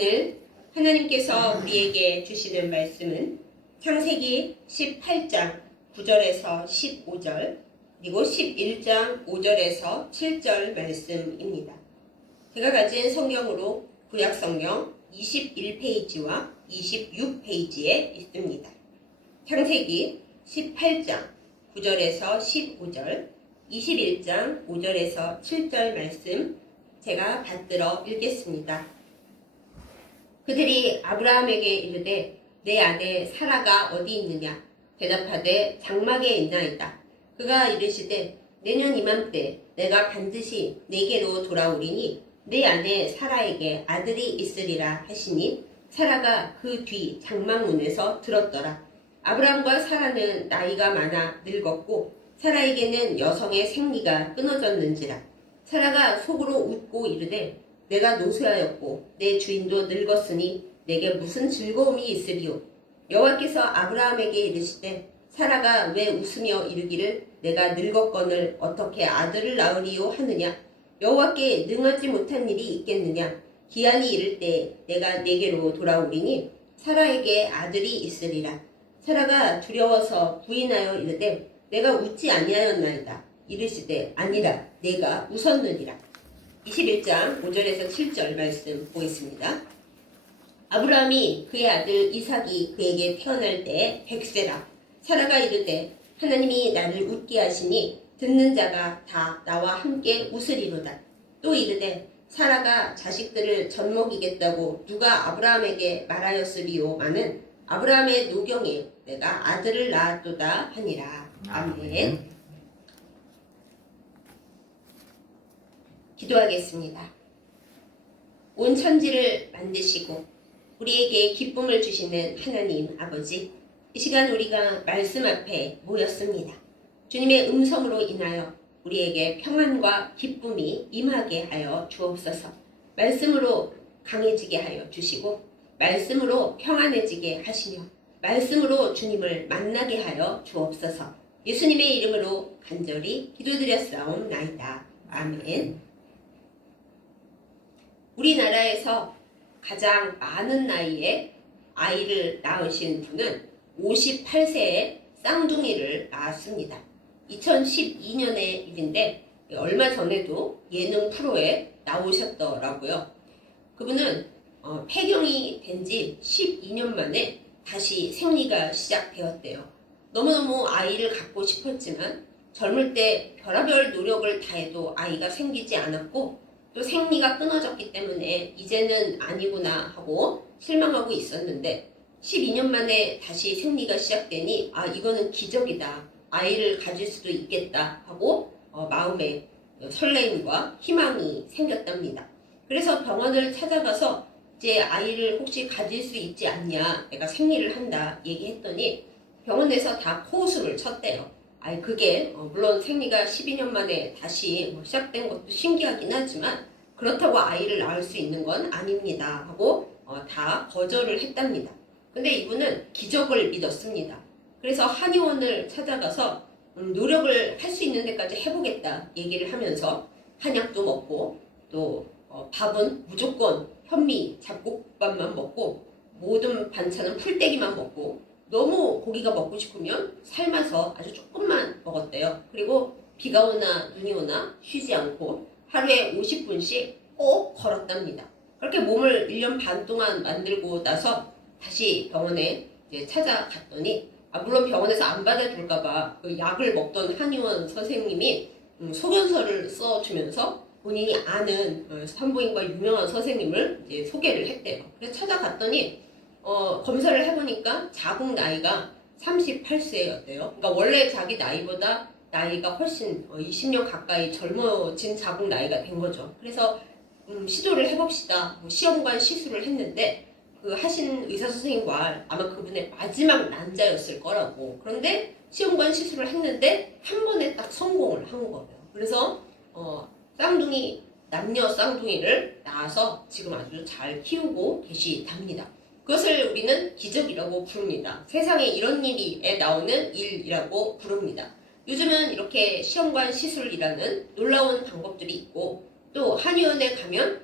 오늘 하나님께서 우리에게 주시는 말씀은 창세기 18장 9절에서 15절 그리고 11장 5절에서 7절 말씀입니다. 제가 가진 성경으로 구약성경 21페이지와 26페이지에 있습니다. 창세기 18장 9절에서 15절, 21장 5절에서 7절 말씀 제가 받들어 읽겠습니다. 그들이 아브라함에게 이르되 내 아내 사라가 어디 있느냐? 대답하되 장막에 있나이다. 그가 이르시되 내년 이맘때 내가 반드시 내게로 돌아오리니 내 아내 사라에게 아들이 있으리라 하시니 사라가 그 뒤 장막문에서 들었더라. 아브라함과 사라는 나이가 많아 늙었고 사라에게는 여성의 생리가 끊어졌는지라. 사라가 속으로 웃고 이르되 내가 노쇠하였고 내 주인도 늙었으니 내게 무슨 즐거움이 있으리요. 여호와께서 아브라함에게 이르시되 사라가 왜 웃으며 이르기를 내가 늙었거늘 어떻게 아들을 낳으리요 하느냐. 여호와께 능하지 못한 일이 있겠느냐. 기한이 이를 때 내가 내게로 돌아오리니 사라에게 아들이 있으리라. 사라가 두려워서 부인하여 이르되 내가 웃지 아니하였나이다. 이르시되 아니라 내가 웃었느니라. 21장 5절에서 7절 말씀 보겠습니다. 아브라함이 그의 아들 이삭이 그에게 태어날 때 100세라. 사라가 이르되 하나님이 나를 웃게 하시니 듣는 자가 다 나와 함께 웃으리로다. 또 이르되 사라가 자식들을 젖먹이겠다고 누가 아브라함에게 말하였으리요마는 아브라함의 노경에 내가 아들을 낳았도다 하니라. 아멘. 기도하겠습니다. 온 천지를 만드시고 우리에게 기쁨을 주시는 하나님 아버지, 이 시간 우리가 말씀 앞에 모였습니다. 주님의 음성으로 인하여 우리에게 평안과 기쁨이 임하게 하여 주옵소서. 말씀으로 강해지게 하여 주시고 말씀으로 평안해지게 하시며 말씀으로 주님을 만나게 하여 주옵소서. 예수님의 이름으로 간절히 기도드렸사옵나이다. 아멘. 우리나라에서 가장 많은 나이에 아이를 낳으신 분은 58세에 쌍둥이를 낳았습니다. 2012년의 일인데 얼마 전에도 예능 프로에 나오셨더라고요. 그분은 폐경이 된 지 12년 만에 다시 생리가 시작되었대요. 너무너무 아이를 갖고 싶었지만 젊을 때 별의별 노력을 다해도 아이가 생기지 않았고 또 생리가 끊어졌기 때문에 이제는 아니구나 하고 실망하고 있었는데 12년 만에 다시 생리가 시작되니 이거는 기적이다. 아이를 가질 수도 있겠다 하고 마음에 설레임과 희망이 생겼답니다. 그래서 병원을 찾아가서 이제 아이를 혹시 가질 수 있지 않냐, 내가 생리를 한다 얘기했더니 병원에서 다 코웃음을 쳤대요. 그게 물론 생리가 12년 만에 다시 시작된 것도 신기하긴 하지만 그렇다고 아이를 낳을 수 있는 건 아닙니다 하고 다 거절을 했답니다. 근데 이분은 기적을 믿었습니다. 그래서 한의원을 찾아가서 노력을 할 수 있는 데까지 해보겠다 얘기를 하면서 한약도 먹고 또 밥은 무조건 현미 잡곡밥만 먹고 모든 반찬은 풀떼기만 먹고 너무 고기가 먹고 싶으면 삶아서 아주 조금만 먹었대요. 그리고 비가 오나 눈이 오나 쉬지 않고 하루에 50분씩 꼭 걸었답니다. 그렇게 몸을 1년 반 동안 만들고 나서 다시 병원에 이제 찾아갔더니 물론 병원에서 안 받아줄까봐 그 약을 먹던 한의원 선생님이 소견서를 써주면서 본인이 아는 산부인과 유명한 선생님을 이제 소개를 했대요. 그래서 찾아갔더니 검사를 해보니까 자궁 나이가 38세였대요. 그러니까 원래 자기 나이보다 나이가 훨씬 20년 가까이 젊어진 자궁 나이가 된 거죠. 그래서 시도를 해봅시다. 시험관 시술을 했는데 그 하신 의사 선생님과 아마 그분의 마지막 난자였을 거라고. 그런데 시험관 시술을 했는데 한 번에 딱 성공을 한 거예요. 그래서 쌍둥이 남녀 쌍둥이를 낳아서 지금 아주 잘 키우고 계시답니다. 그것을 우리는 기적이라고 부릅니다. 세상에 이런 일이 나오는 일이라고 부릅니다. 요즘은 이렇게 시험관 시술이라는 놀라운 방법들이 있고 또 한의원에 가면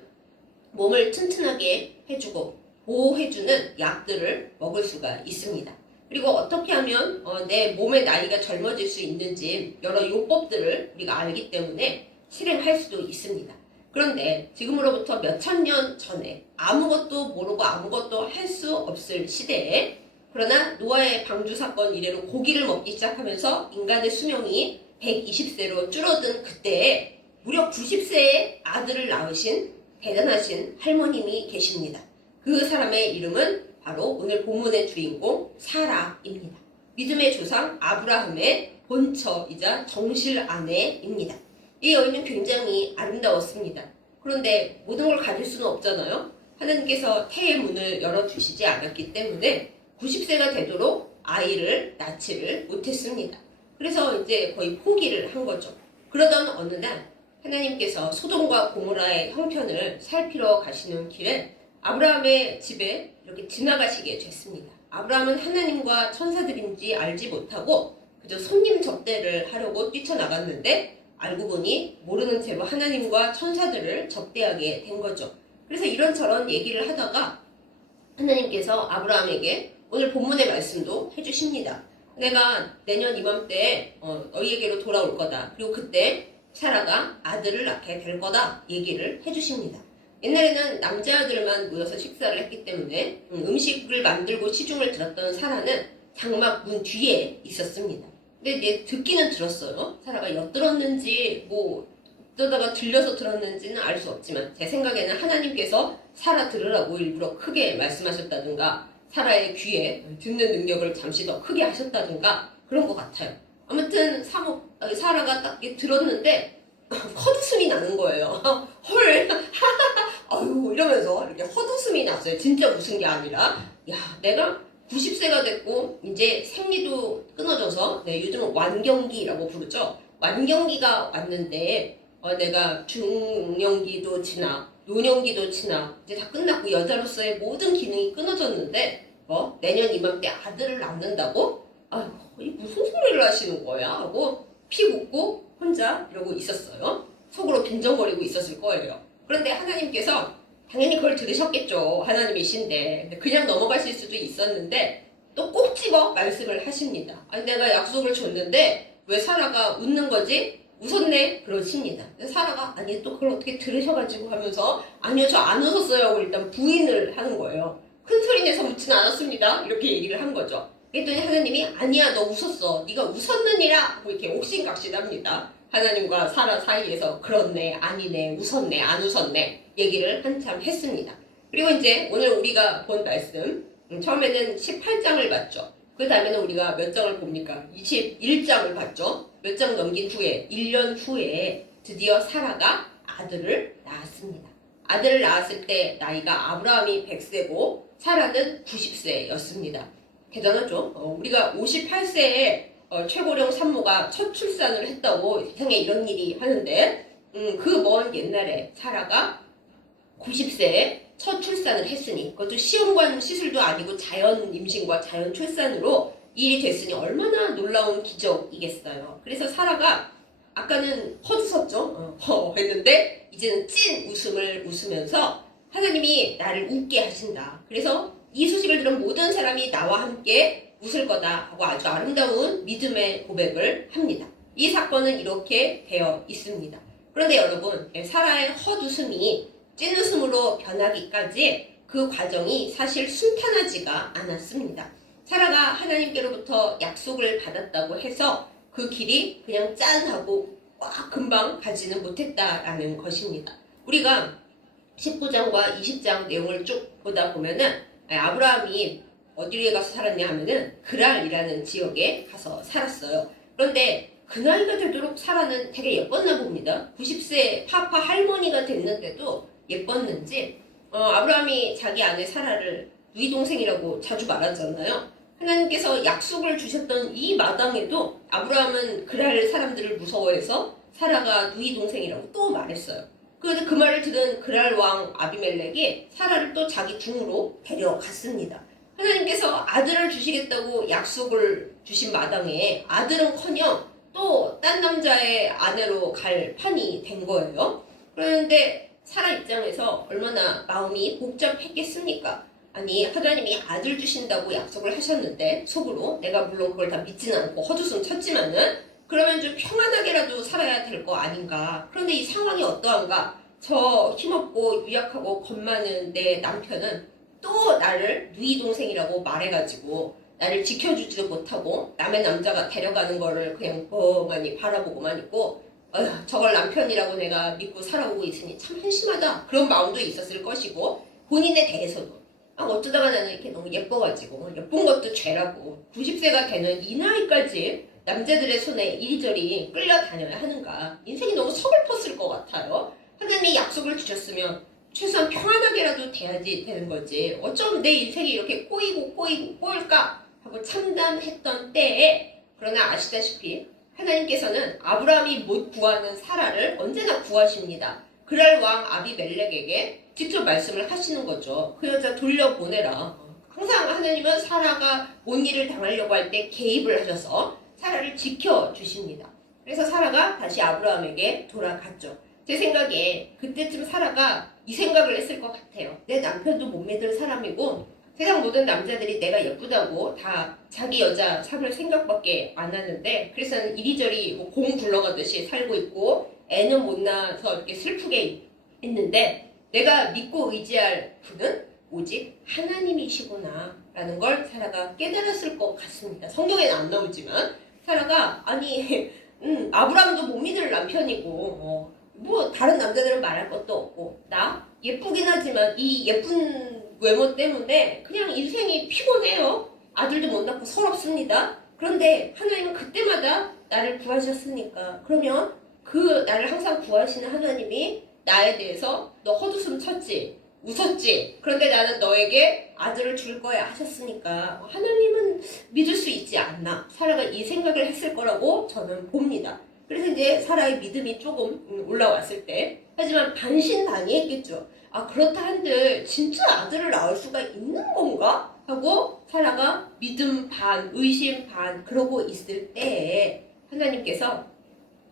몸을 튼튼하게 해주고 보호해주는 약들을 먹을 수가 있습니다. 그리고 어떻게 하면 내 몸의 나이가 젊어질 수 있는지 여러 요법들을 우리가 알기 때문에 실행할 수도 있습니다. 그런데 지금으로부터 몇천 년 전에 아무것도 모르고 아무것도 할 수 없을 시대에, 그러나 노아의 방주 사건 이래로 고기를 먹기 시작하면서 인간의 수명이 120세로 줄어든 그때에 무려 90세의 아들을 낳으신 대단하신 할머님이 계십니다. 그 사람의 이름은 바로 오늘 본문의 주인공 사라입니다. 믿음의 조상 아브라함의 본처이자 정실 아내입니다. 이 여인은 굉장히 아름다웠습니다. 그런데 모든 걸 가질 수는 없잖아요. 하나님께서 태의 문을 열어주시지 않았기 때문에 90세가 되도록 아이를 낳지를 못했습니다. 그래서 이제 거의 포기를 한 거죠. 그러던 어느 날 하나님께서 소돔과 고모라의 형편을 살피러 가시는 길에 아브라함의 집에 이렇게 지나가시게 됐습니다. 아브라함은 하나님과 천사들인지 알지 못하고 그저 손님 접대를 하려고 뛰쳐나갔는데 알고 보니 모르는 채로 하나님과 천사들을 접대하게 된 거죠. 그래서 이런저런 얘기를 하다가 하나님께서 아브라함에게 오늘 본문의 말씀도 해주십니다. 내가 내년 이맘때에 너희에게로 돌아올 거다. 그리고 그때 사라가 아들을 낳게 될 거다 얘기를 해주십니다. 옛날에는 남자들만 모여서 식사를 했기 때문에 음식을 만들고 시중을 들었던 사라는 장막 문 뒤에 있었습니다. 근데 이제 듣기는 들었어요. 사라가 엿들었는지 어쩌다가 들려서 들었는지는 알 수 없지만 제 생각에는 하나님께서 사라 들으라고 일부러 크게 말씀하셨다든가 사라의 귀에 듣는 능력을 잠시 더 크게 하셨다든가 그런 것 같아요. 아무튼 사라가 딱 들었는데 헛웃음이 나는 거예요. 헐 아유 이러면서 이렇게 헛웃음이 났어요. 진짜 웃은 게 아니라 야 내가 90세가 됐고 이제 생리도 끊어져서 요즘은 완경기라고 부르죠. 완경기가 왔는데 내가 중년기도 지나 노년기도 지나 이제 다 끝났고 여자로서의 모든 기능이 끊어졌는데 내년 이맘때 아들을 낳는다고? 아유 이 무슨 소리를 하시는 거야? 하고 피 묻고 혼자 이러고 있었어요. 속으로 빈정거리고 있었을 거예요. 그런데 하나님께서 당연히 그걸 들으셨겠죠. 하나님이신데 그냥 넘어가실 수도 있었는데 또 꼭 집어 말씀을 하십니다. 아니 내가 약속을 줬는데 왜 사라가 웃는 거지? 웃었네 그러십니다. 사라가 아니 또 그걸 어떻게 들으셔가지고 하면서 아니요 저 안 웃었어요 하고 일단 부인을 하는 거예요. 큰 소리 내서 웃진 않았습니다. 이렇게 얘기를 한 거죠. 그랬더니 하나님이 아니야 너 웃었어. 네가 웃었느니라 하고 이렇게 옥신각신합니다. 하나님과 사라 사이에서 그렇네 아니네 웃었네 안 웃었네 얘기를 한참 했습니다. 그리고 이제 오늘 우리가 본 말씀 처음에는 18장을 봤죠. 그 다음에는 우리가 몇 장을 봅니까? 21장을 봤죠. 몇 장 넘긴 후에 1년 후에 드디어 사라가 아들을 낳았습니다. 아들을 낳았을 때 나이가 아브라함이 100세고 사라는 90세였습니다. 대단하죠. 우리가 58세에 최고령 산모가 첫 출산을 했다고 세상에 이런 일이 하는데 그 먼 옛날에 사라가 90세에 첫 출산을 했으니 그것도 시험관 시술도 아니고 자연 임신과 자연 출산으로 일이 됐으니 얼마나 놀라운 기적이겠어요. 그래서 사라가 아까는 헛웃었죠. 했는데 이제는 찐 웃음을 웃으면서 하나님이 나를 웃게 하신다. 그래서 이 소식을 들은 모든 사람이 나와 함께 웃을 거다 하고 아주 아름다운 믿음의 고백을 합니다. 이 사건은 이렇게 되어 있습니다. 그런데 여러분 사라의 헛웃음이 찐웃음으로 변하기까지 그 과정이 사실 순탄하지가 않았습니다. 사라가 하나님께로부터 약속을 받았다고 해서 그 길이 그냥 짠 하고 꽉 금방 가지는 못했다라는 것입니다. 우리가 19장과 20장 내용을 쭉 보다 보면은 아브라함이 어디에 가서 살았냐 하면은 그랄이라는 지역에 가서 살았어요. 그런데 그 나이가 되도록 사라는 되게 예뻤나 봅니다. 90세 파파 할머니가 됐는데도 예뻤는지 아브라함이 자기 아내 사라를 누이 동생이라고 자주 말하잖아요. 하나님께서 약속을 주셨던 이 마당에도 아브라함은 그랄 사람들을 무서워해서 사라가 누이 동생이라고 또 말했어요. 그런데 그 말을 들은 그랄 왕 아비멜렉이 사라를 또 자기 궁으로 데려갔습니다. 하나님께서 아들을 주시겠다고 약속을 주신 마당에 아들은커녕 또 딴 남자의 아내로 갈 판이 된 거예요. 그런데 사라 입장에서 얼마나 마음이 복잡했겠습니까? 아니 하나님이 아들 주신다고 약속을 하셨는데 속으로 내가 물론 그걸 다 믿지는 않고 헛웃음 쳤지만은 그러면 좀 평안하게라도 살아야 될 거 아닌가. 그런데 이 상황이 어떠한가? 저 힘없고 유약하고 겁 많은 내 남편은 또 나를 누이 동생이라고 말해가지고 나를 지켜주지도 못하고 남의 남자가 데려가는 거를 그냥 멍하니 바라보고만 있고 어휴, 저걸 남편이라고 내가 믿고 살아오고 있으니 참 한심하다. 그런 마음도 있었을 것이고 본인에 대해서도 어쩌다가 나는 이렇게 너무 예뻐가지고 예쁜 것도 죄라고 90세가 되는 이 나이까지 남자들의 손에 이리저리 끌려다녀야 하는가. 인생이 너무 서글펐을 것 같아요. 하나님이 약속을 주셨으면 최소한 평안하게라도 돼야지 되는 거지. 어쩜 내 인생이 이렇게 꼬일까 하고 참담했던 때에 그러나 아시다시피 하나님께서는 아브라함이 못 구하는 사라를 언제나 구하십니다. 그랄 왕 아비멜렉에게 직접 말씀을 하시는 거죠. 그 여자 돌려보내라. 항상 하나님은 사라가 뭔 일을 당하려고 할 때 개입을 하셔서 사라를 지켜주십니다. 그래서 사라가 다시 아브라함에게 돌아갔죠. 제 생각에 그때쯤 사라가 이 생각을 했을 것 같아요. 내 남편도 못 믿을 사람이고 세상 모든 남자들이 내가 예쁘다고 다 자기 여자 삼을 생각밖에 안 하는데 그래서 이리저리 공 굴러가듯이 살고 있고 애는 못 낳아서 이렇게 슬프게 있는데 내가 믿고 의지할 분은 오직 하나님이시구나 라는 걸 사라가 깨달았을 것 같습니다. 성경에는 안 나오지만 사라가 아니 아브라함도 못 믿을 남편이고 뭐 다른 남자들은 말할 것도 없고 나 예쁘긴 하지만 이 예쁜 외모 때문에 그냥 인생이 피곤해요. 아들도 못 낳고 서럽습니다. 그런데 하나님은 그때마다 나를 구하셨으니까 그러면 그 나를 항상 구하시는 하나님이 나에 대해서 너 헛웃음 쳤지 웃었지 그런데 나는 너에게 아들을 줄 거야 하셨으니까 하나님은 믿을 수 있지 않나. 사라가 이 생각을 했을 거라고 저는 봅니다. 그래서 이제 사라의 믿음이 조금 올라왔을 때 하지만 반신반의했겠죠. 아 그렇다 한들 진짜 아들을 낳을 수가 있는 건가? 하고 사라가 믿음 반 의심 반 그러고 있을 때에 하나님께서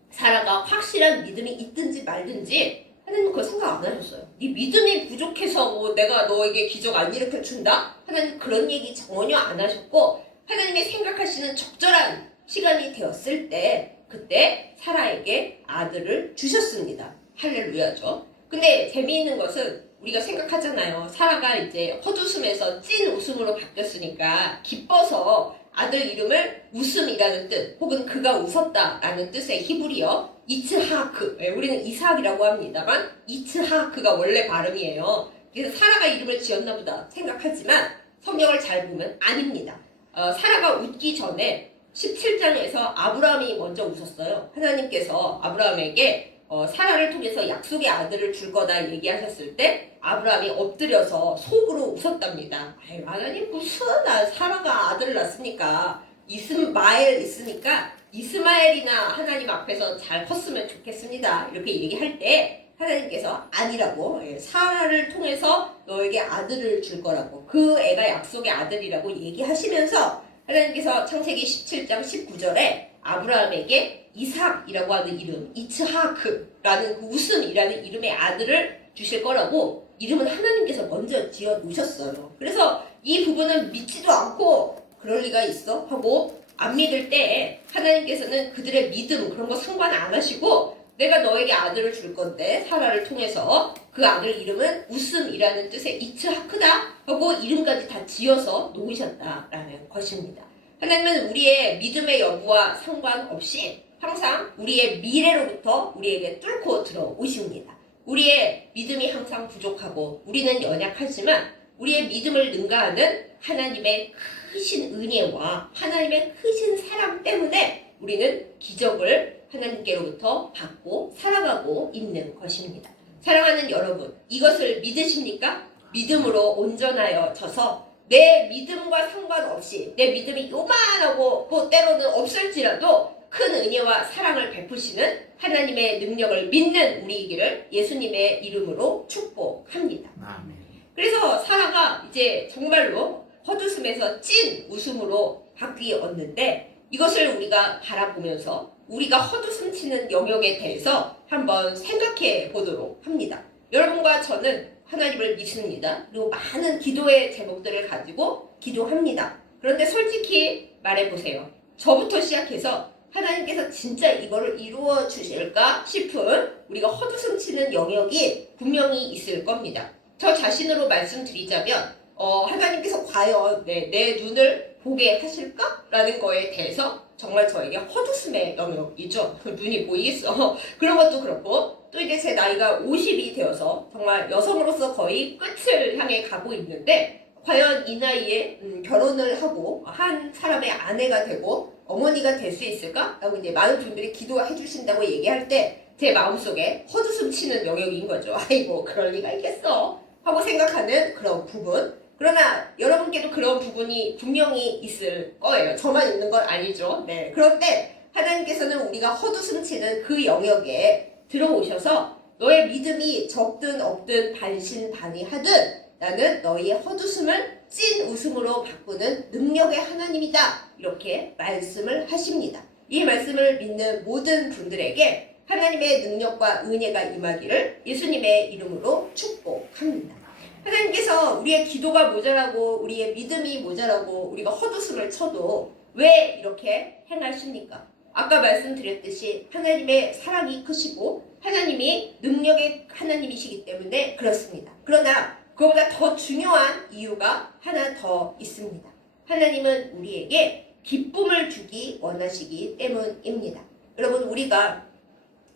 사라가 확실한 믿음이 있든지 말든지 하나님 그거 생각 안 하셨어요. 네 믿음이 부족해서 뭐 내가 너에게 기적 안 일으켜준다? 하나님 그런 얘기 전혀 안 하셨고 하나님이 생각하시는 적절한 시간이 되었을 때 그때 사라에게 아들을 주셨습니다. 할렐루야죠. 근데 재미있는 것은 우리가 생각하잖아요. 사라가 이제 헛웃음에서 찐 웃음으로 바뀌었으니까 기뻐서 아들 이름을 웃음이라는 뜻 혹은 그가 웃었다라는 뜻의 히브리어 이츠하크 우리는 이삭이라고 합니다만 이츠하크가 원래 발음이에요. 그래서 사라가 이름을 지었나 보다 생각하지만 성경을 잘 보면 아닙니다. 사라가 웃기 전에 17장에서 아브라함이 먼저 웃었어요. 하나님께서 아브라함에게 사라를 통해서 약속의 아들을 줄 거다 얘기하셨을 때 아브라함이 엎드려서 속으로 웃었답니다. 아유, 하나님 무슨 사라가 아들을 낳습니까? 이스마엘 있으니까 이스마엘이나 하나님 앞에서 잘 컸으면 좋겠습니다. 이렇게 얘기할 때 하나님께서 아니라고 사라를 통해서 너에게 아들을 줄 거라고 그 애가 약속의 아들이라고 얘기하시면서 하나님께서 창세기 17장 19절에 아브라함에게 이삭이라고 하는 이름, 이츠하크라는 그 웃음이라는 이름의 아들을 주실 거라고 이름은 하나님께서 먼저 지어 놓으셨어요. 그래서 이 부분은 믿지도 않고 그럴 리가 있어? 하고 안 믿을 때 하나님께서는 그들의 믿음 그런 거 상관 안 하시고 내가 너에게 아들을 줄 건데 사라를 통해서 그 아들 이름은 웃음이라는 뜻의 이츠하크다 하고 이름까지 다 지어서 놓으셨다라는 것입니다. 하나님은 우리의 믿음의 여부와 상관없이 항상 우리의 미래로부터 우리에게 뚫고 들어오십니다. 우리의 믿음이 항상 부족하고 우리는 연약하지만 우리의 믿음을 능가하는 하나님의 크신 은혜와 하나님의 크신 사랑 때문에 우리는 기적을 하나님께로부터 받고 살아가고 있는 것입니다. 사랑하는 여러분, 이것을 믿으십니까? 믿음으로 온전하여져서 내 믿음과 상관없이 내 믿음이 요만하고 뭐 때로는 없을지라도 큰 은혜와 사랑을 베푸시는 하나님의 능력을 믿는 우리이기를 예수님의 이름으로 축복합니다. 아멘. 그래서 사라가 이제 정말로 헛웃음에서 찐 웃음으로 바뀌었는데 이것을 우리가 바라보면서 우리가 헛웃음 치는 영역에 대해서 한번 생각해 보도록 합니다. 여러분과 저는 하나님을 믿습니다. 그리고 많은 기도의 제목들을 가지고 기도합니다. 그런데 솔직히 말해보세요. 저부터 시작해서 하나님께서 진짜 이거를 이루어 주실까 싶은 우리가 헛웃음치는 영역이 분명히 있을 겁니다. 저 자신으로 말씀드리자면 하나님께서 과연 내 눈을 보게 하실까? 라는 거에 대해서 정말 저에게 헛웃음의 영역이죠. 눈이 보이겠어. 그런 것도 그렇고 또 이제 제 나이가 50이 되어서 정말 여성으로서 거의 끝을 향해 가고 있는데 과연 이 나이에 결혼을 하고 한 사람의 아내가 되고 어머니가 될 수 있을까? 라고 이제 많은 분들이 기도해 주신다고 얘기할 때 제 마음속에 헛웃음 치는 영역인 거죠. 아이고 그럴 리가 있겠어 하고 생각하는 그런 부분. 그러나 여러분께도 그런 부분이 분명히 있을 거예요. 저만 있는 건 아니죠. 네. 그런데 하나님께서는 우리가 헛웃음 치는 그 영역에 들어오셔서 너의 믿음이 적든 없든 반신반의하든 나는 너희의 헛웃음을 찐 웃음으로 바꾸는 능력의 하나님이다. 이렇게 말씀을 하십니다. 이 말씀을 믿는 모든 분들에게 하나님의 능력과 은혜가 임하기를 예수님의 이름으로 축복합니다. 하나님께서 우리의 기도가 모자라고 우리의 믿음이 모자라고 우리가 헛웃음을 쳐도 왜 이렇게 행하십니까? 아까 말씀드렸듯이 하나님의 사랑이 크시고 하나님이 능력의 하나님이시기 때문에 그렇습니다. 그러나 그보다 더 중요한 이유가 하나 더 있습니다. 하나님은 우리에게 기쁨을 주기 원하시기 때문입니다. 여러분 우리가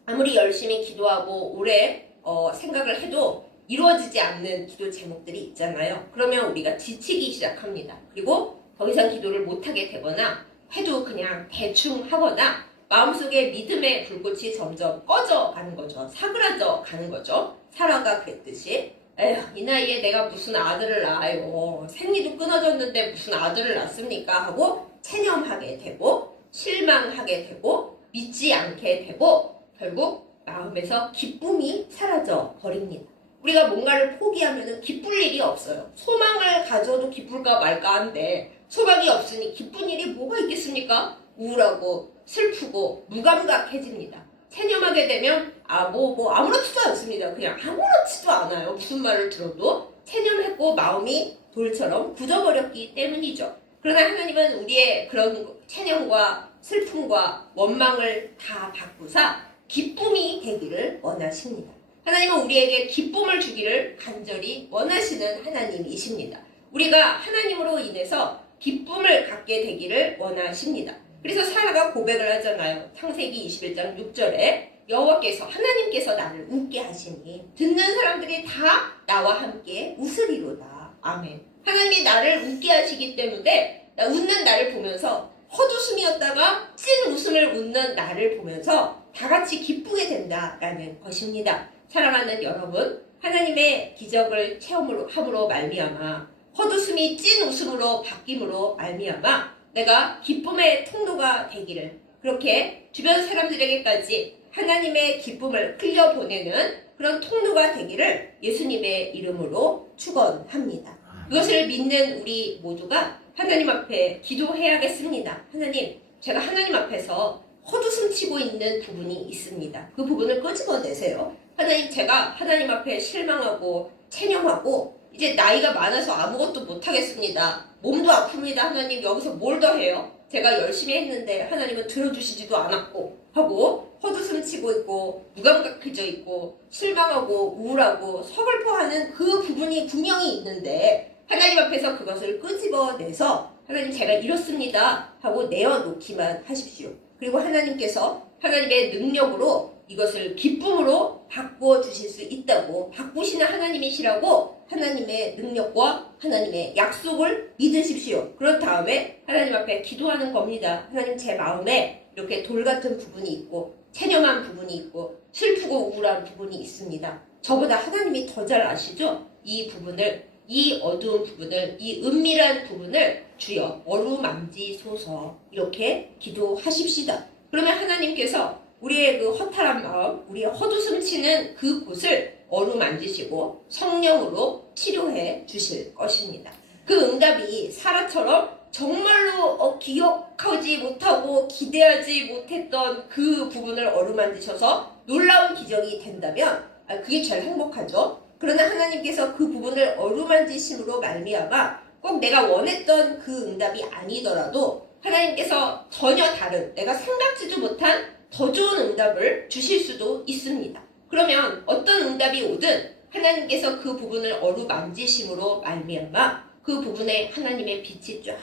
아무리 열심히 기도하고 오래 생각을 해도 이루어지지 않는 기도 제목들이 있잖아요. 그러면 우리가 지치기 시작합니다. 그리고 더 이상 기도를 못하게 되거나 해도 그냥 대충 하거나 마음속에 믿음의 불꽃이 점점 꺼져가는 거죠. 사그라져 가는 거죠. 사라가 그랬듯이 에휴 이 나이에 내가 무슨 아들을 낳아요. 생리도 끊어졌는데 무슨 아들을 낳습니까? 하고 체념하게 되고 실망하게 되고 믿지 않게 되고 결국 마음에서 기쁨이 사라져 버립니다. 우리가 뭔가를 포기하면 기쁠 일이 없어요. 소망을 가져도 기쁠까 말까 한데 소망이 없으니 기쁜 일이 뭐가 있겠습니까? 우울하고 슬프고 무감각해집니다. 체념하게 되면 아무렇지도 않습니다. 그냥 아무렇지도 않아요. 무슨 말을 들어도 체념했고 마음이 돌처럼 굳어버렸기 때문이죠. 그러나 하나님은 우리의 그런 체념과 슬픔과 원망을 다 바꾸사 기쁨이 되기를 원하십니다. 하나님은 우리에게 기쁨을 주기를 간절히 원하시는 하나님이십니다. 우리가 하나님으로 인해서 기쁨을 갖게 되기를 원하십니다. 그래서 사라가 고백을 하잖아요. 창세기 21장 6절에 여호와께서 하나님께서 나를 웃게 하시니 듣는 사람들이 다 나와 함께 웃으리로다. 아멘. 하나님이 나를 웃게 하시기 때문에 웃는 나를 보면서 헛웃음이었다가 찐 웃음을 웃는 나를 보면서 다 같이 기쁘게 된다라는 것입니다. 사랑하는 여러분, 하나님의 기적을 체험함으로 말미암아 헛웃음이 찐 웃음으로 바뀜으로 말미암아 내가 기쁨의 통로가 되기를 그렇게 주변 사람들에게까지 하나님의 기쁨을 흘려보내는 그런 통로가 되기를 예수님의 이름으로 축원합니다. 그것을 믿는 우리 모두가 하나님 앞에 기도해야겠습니다. 하나님, 제가 하나님 앞에서 헛웃음 치고 있는 부분이 있습니다. 그 부분을 끄집어내세요. 하나님, 제가 하나님 앞에 실망하고 체념하고 이제 나이가 많아서 아무것도 못하겠습니다. 몸도 아픕니다. 하나님, 여기서 뭘 더 해요? 제가 열심히 했는데 하나님은 들어주시지도 않았고 하고 헛웃음 치고 있고 무감각해져 있고 실망하고 우울하고 서글퍼하는 그 부분이 분명히 있는데 하나님 앞에서 그것을 끄집어내서 하나님 제가 이렇습니다 하고 내어놓기만 하십시오. 그리고 하나님께서 하나님의 능력으로 이것을 기쁨으로 바꾸어 주실 수 있다고 바꾸시는 하나님이시라고 하나님의 능력과 하나님의 약속을 믿으십시오. 그런 다음에 하나님 앞에 기도하는 겁니다. 하나님 제 마음에 이렇게 돌 같은 부분이 있고 체념한 부분이 있고 슬프고 우울한 부분이 있습니다. 저보다 하나님이 더 잘 아시죠? 이 부분을, 이 어두운 부분을, 이 은밀한 부분을 주여 어루만지소서 이렇게 기도하십시다. 그러면 하나님께서 우리의 그 허탈한 마음, 우리의 헛웃음 치는 그 곳을 어루만지시고 성령으로 치료해 주실 것입니다. 그 응답이 사라처럼 정말로 기억하지 못하고 기대하지 못했던 그 부분을 어루만지셔서 놀라운 기적이 된다면 그게 제일 행복하죠. 그러나 하나님께서 그 부분을 어루만지심으로 말미암아 꼭 내가 원했던 그 응답이 아니더라도 하나님께서 전혀 다른, 내가 생각지도 못한 더 좋은 응답을 주실 수도 있습니다. 그러면 어떤 응답이 오든 하나님께서 그 부분을 어루만지심으로 말미암아 그 부분에 하나님의 빛이 쫙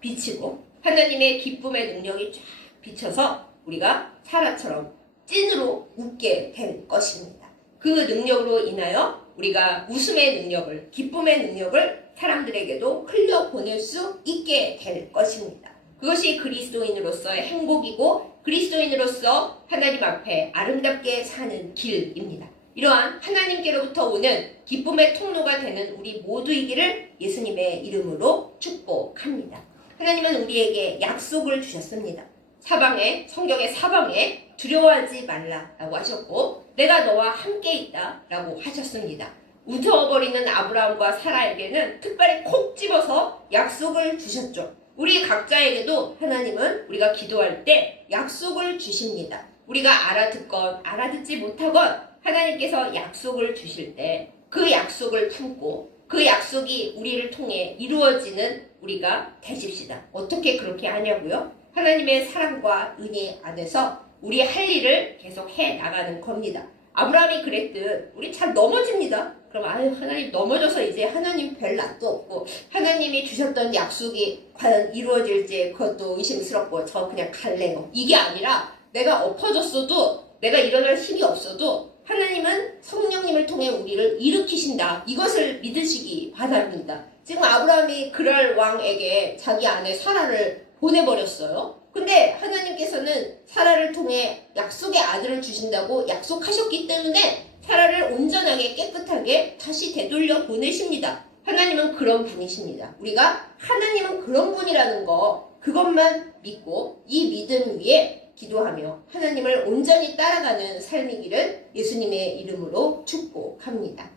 비치고 하나님의 기쁨의 능력이 쫙 비쳐서 우리가 사라처럼 찐으로 웃게 될 것입니다. 그 능력으로 인하여 우리가 웃음의 능력을, 기쁨의 능력을 사람들에게도 흘려보낼 수 있게 될 것입니다. 그것이 그리스도인으로서의 행복이고 그리스도인으로서 하나님 앞에 아름답게 사는 길입니다. 이러한 하나님께로부터 오는 기쁨의 통로가 되는 우리 모두이기를 예수님의 이름으로 축복합니다. 하나님은 우리에게 약속을 주셨습니다. 성경의 사방에 두려워하지 말라라고 하셨고 내가 너와 함께 있다라고 하셨습니다. 웃어버리는 아브라함과 사라에게는 특별히 콕 집어서 약속을 주셨죠. 우리 각자에게도 하나님은 우리가 기도할 때 약속을 주십니다. 우리가 알아듣건 알아듣지 못하건 하나님께서 약속을 주실 때 그 약속을 품고 그 약속이 우리를 통해 이루어지는 우리가 되십시다. 어떻게 그렇게 하냐고요? 하나님의 사랑과 은혜 안에서 우리 할 일을 계속 해 나가는 겁니다. 아브라함이 그랬듯 우리 잘 넘어집니다. 그럼 하나님 넘어져서 이제 하나님 뵐 낯도 없고 하나님이 주셨던 약속이 과연 이루어질지 그것도 의심스럽고 저 그냥 갈래요. 이게 아니라 내가 엎어졌어도 내가 일어날 힘이 없어도 하나님은 성령님을 통해 우리를 일으키신다. 이것을 믿으시기 바랍니다. 지금 아브라함이 그랄 왕에게 자기 아내 사라를 보내버렸어요. 근데 하나님께서는 사라를 통해 약속의 아들을 주신다고 약속하셨기 때문에 사라를 온전하게 깨끗하게 다시 되돌려 보내십니다. 하나님은 그런 분이십니다. 우리가 하나님은 그런 분이라는 거 그것만 믿고 이 믿음 위에 기도하며 하나님을 온전히 따라가는 삶이기를 예수님의 이름으로 축복합니다.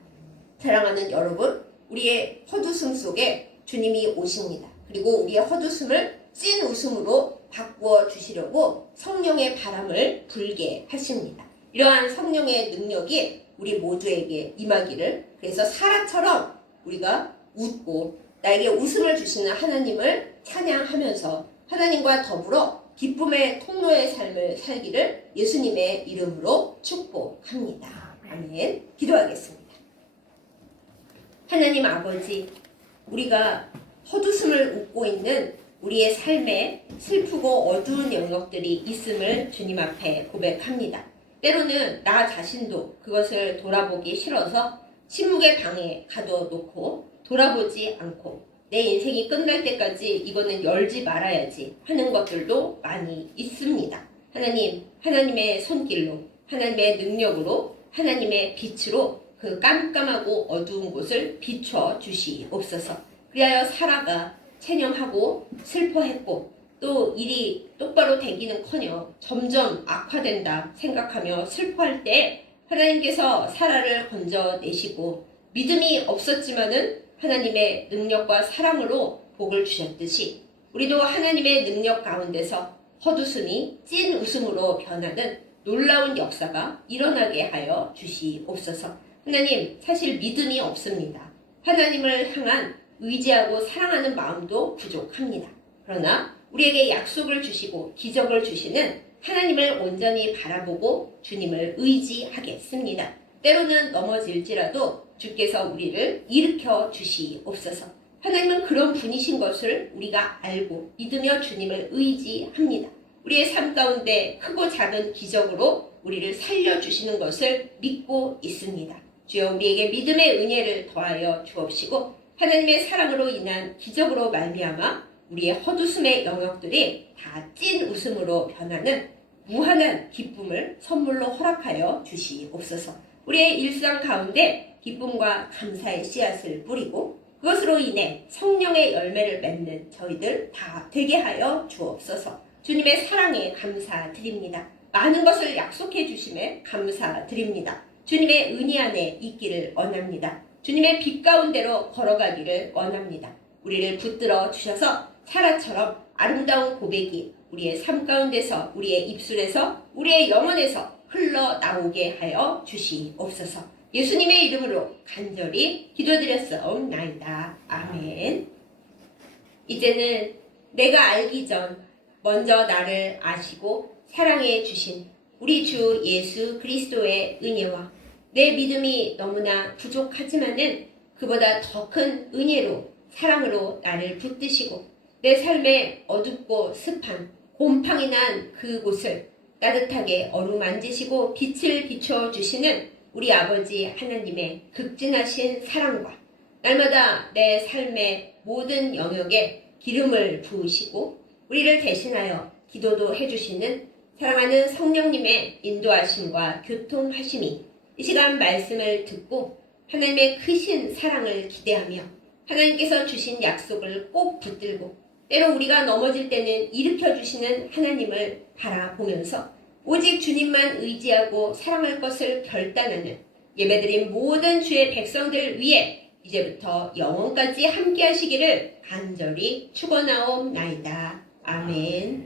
사랑하는 여러분, 우리의 헛웃음 속에 주님이 오십니다. 그리고 우리의 헛웃음을 찐 웃음으로 바꾸어 주시려고 성령의 바람을 불게 하십니다. 이러한 성령의 능력이 우리 모두에게 임하기를, 그래서 사라처럼 우리가 웃고 나에게 웃음을 주시는 하나님을 찬양하면서 하나님과 더불어 기쁨의 통로의 삶을 살기를 예수님의 이름으로 축복합니다. 아멘. 기도하겠습니다. 하나님 아버지, 우리가 헛웃음을 웃고 있는 우리의 삶에 슬프고 어두운 영역들이 있음을 주님 앞에 고백합니다. 때로는 나 자신도 그것을 돌아보기 싫어서 침묵의 방에 가둬놓고 돌아보지 않고 내 인생이 끝날 때까지 이거는 열지 말아야지 하는 것들도 많이 있습니다. 하나님, 하나님의 손길로, 하나님의 능력으로, 하나님의 빛으로 그 깜깜하고 어두운 곳을 비춰 주시옵소서. 그리하여 사라가 체념하고 슬퍼했고 또 일이 똑바로 되기는커녕 점점 악화된다 생각하며 슬퍼할 때 하나님께서 사라를 건져내시고 믿음이 없었지만은 하나님의 능력과 사랑으로 복을 주셨듯이 우리도 하나님의 능력 가운데서 헛웃음이 찐 웃음으로 변하는 놀라운 역사가 일어나게 하여 주시옵소서. 하나님, 사실 믿음이 없습니다. 하나님을 향한 의지하고 사랑하는 마음도 부족합니다. 그러나 우리에게 약속을 주시고 기적을 주시는 하나님을 온전히 바라보고 주님을 의지하겠습니다. 때로는 넘어질지라도 주께서 우리를 일으켜 주시옵소서. 하나님은 그런 분이신 것을 우리가 알고 믿으며 주님을 의지합니다. 우리의 삶 가운데 크고 작은 기적으로 우리를 살려주시는 것을 믿고 있습니다. 주여, 우리에게 믿음의 은혜를 더하여 주옵시고 하나님의 사랑으로 인한 기적으로 말미암아 우리의 헛웃음의 영역들이 다 찐 웃음으로 변하는 무한한 기쁨을 선물로 허락하여 주시옵소서. 우리의 일상 가운데 기쁨과 감사의 씨앗을 뿌리고 그것으로 인해 성령의 열매를 맺는 저희들 다 되게 하여 주옵소서. 주님의 사랑에 감사드립니다. 많은 것을 약속해 주심에 감사드립니다. 주님의 은혜 안에 있기를 원합니다. 주님의 빛 가운데로 걸어가기를 원합니다. 우리를 붙들어 주셔서 사라처럼 아름다운 고백이 우리의 삶 가운데서, 우리의 입술에서, 우리의 영혼에서 흘러나오게 하여 주시옵소서. 예수님의 이름으로 간절히 기도드렸사옵나이다. 아멘. 이제는 내가 알기 전 먼저 나를 아시고 사랑해 주신 우리 주 예수 그리스도의 은혜와 내 믿음이 너무나 부족하지만은 그보다 더 큰 은혜로 사랑으로 나를 붙드시고 내 삶에 어둡고 습한 곰팡이 난 그곳을 따뜻하게 어루만지시고 빛을 비춰주시는 우리 아버지 하나님의 극진하신 사랑과 날마다 내 삶의 모든 영역에 기름을 부으시고 우리를 대신하여 기도도 해주시는 사랑하는 성령님의 인도하심과 교통하심이 이 시간 말씀을 듣고 하나님의 크신 사랑을 기대하며 하나님께서 주신 약속을 꼭 붙들고 때로 우리가 넘어질 때는 일으켜주시는 하나님을 바라보면서 오직 주님만 의지하고 사랑할 것을 결단하는 예배드린 모든 주의 백성들 위해 이제부터 영원까지 함께 하시기를 간절히 축원하옵나이다. 아멘.